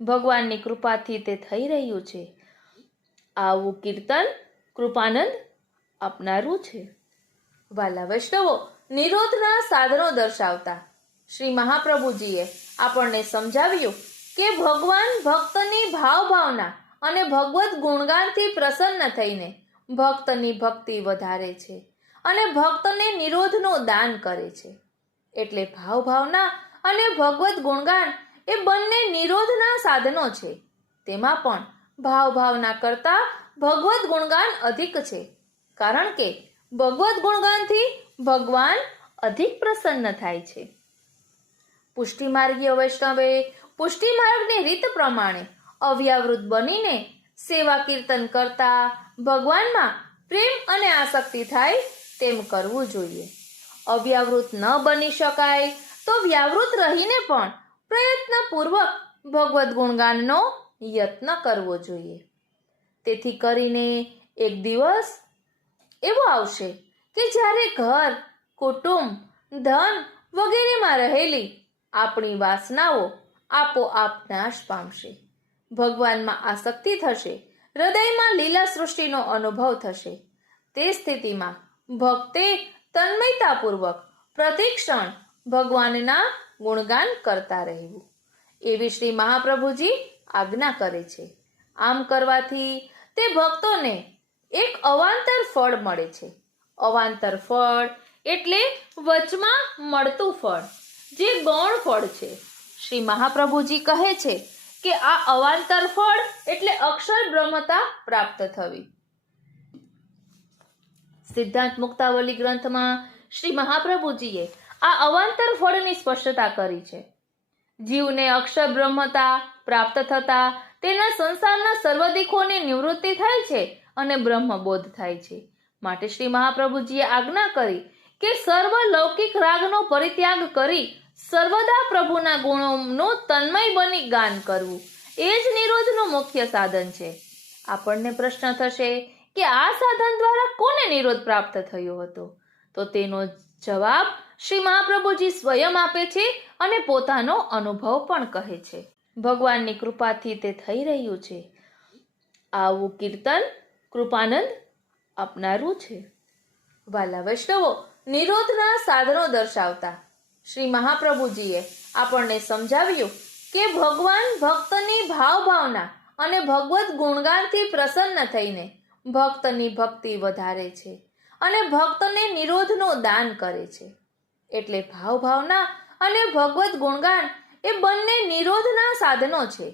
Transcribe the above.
ભગવાનની કૃપાથી તે થઈ રહ્યું છે. આવું કીર્તન કૃપાનંદ આપનારું છે. વાલા વૈષ્ણવો, નિરોધના સાધનો દર્શાવતા શ્રી મહાપ્રભુજીએ આપણને સમજાવ્યું કે ભગવાન ભક્તની ભાવના અને ભગવત ગુણગાનથી પ્રસન્ન થઈને ભક્તની ભક્તિ વધારે છે અને ભક્તને નિરોધનું દાન કરે છે. એટલે ભાવના અને ભગવત ગુણગાન એ બંને નિરોધના સાધનો છે. તેમાં પણ ભાવના કરતા ભગવત ગુણગાન અધિક છે, કારણ કે ભગવત ગુણગાનથી ભગવાન અધિક પ્રસન્ન થાય છે. પુષ્ટિમાર્ગીય વૈષ્ણવે પુષ્ટિમાર્ગની રીત પ્રમાણે અવ્યાવૃત બનીને સેવા કીર્તન કરતા ભગવાનમાં પ્રેમ અને આસક્તિ થાય તેમ કરવું જોઈએ. અવ્યાવૃત ન બની શકાય તો વ્યાવૃત રહીને પણ પ્રયત્નપૂર્વક ભગવદ્ ગુણગાનનો યત્ન કરવો જોઈએ. તેથી કરીને એક દિવસ એવો આવશે કે જ્યારે ઘર, કુટુંબ, ધન વગેરેમાં રહેલી આપણી વાસનાઓ આપોઆપ નાશ પામશે. ભગવાનમાં આસક્તિ થશે, હૃદયમાં લીલા સૃષ્ટિનો અનુભવ થશે. તે સ્થિતિમાં ભક્તે તન્મયતાપૂર્વક પ્રતિક્ષણ ભગવાનના ગુણગાન કરતા રહેવું, એવી શ્રી મહાપ્રભુજી આજ્ઞા કરે છે. આમ કરવાથી તે ભક્તોને એક અવાંતર ફળ મળે છે. અવાંતર ફળ એટલે વચમાં મળતું ફળ, જે ગૌણ ફળ છે. શ્રી મહાપ્રભુજી કહે છે કે આ અવાંતર ફળ એટલે અક્ષર બ્રહ્મતા પ્રાપ્ત થવી. સિદ્ધાંત મુક્તાવલી ગ્રંથમાં શ્રી મહાપ્રભુજીએ આ અવાંતર ફળની સ્પષ્ટતા કરી છે. જીવને અક્ષર બ્રહ્મતા પ્રાપ્ત થતા તેના સંસારના સર્વ દુઃખોની નિવૃત્તિ થાય છે અને બ્રહ્મબોધ થાય છે. માટે શ્રી મહાપ્રભુજીએ આજ્ઞા કરી કે સર્વ લૌકિક રાગનો પરિત્યાગ કરી સર્વદા પ્રભુના ગુણોનું તન્મય બની ગાન કરવું એ જ નિરોધનું મુખ્ય સાધન છે. આપણને પ્રશ્ન થશે કે આ સાધન દ્વારા કોને નિરોધ પ્રાપ્ત થયો હતો? તો તેનો જવાબ શ્રી મહાપ્રભુજી સ્વયં આપે છે અને પોતાનો અનુભવ પણ કહે છે. ભગવાનની કૃપાથી તે થઈ રહ્યું છે. આવું કીર્તન કૃપાનંદ આપનારું છે. વાલા વૈષ્ણવો, નિરોધના સાધનો દર્શાવતા શ્રી મહાપ્રભુજીએ આપણને સમજાવ્યું કે ભગવાન ભક્તની ભાવના અને ભગવત ગુણગાનથી પ્રસન્ન થઈને ભક્તની ભક્તિ વધારે છે અને ભક્તને નિરોધનું દાન કરે છે. એટલે ભાવના અને ભગવત ગુણગાન એ બંને નિરોધના સાધનો છે.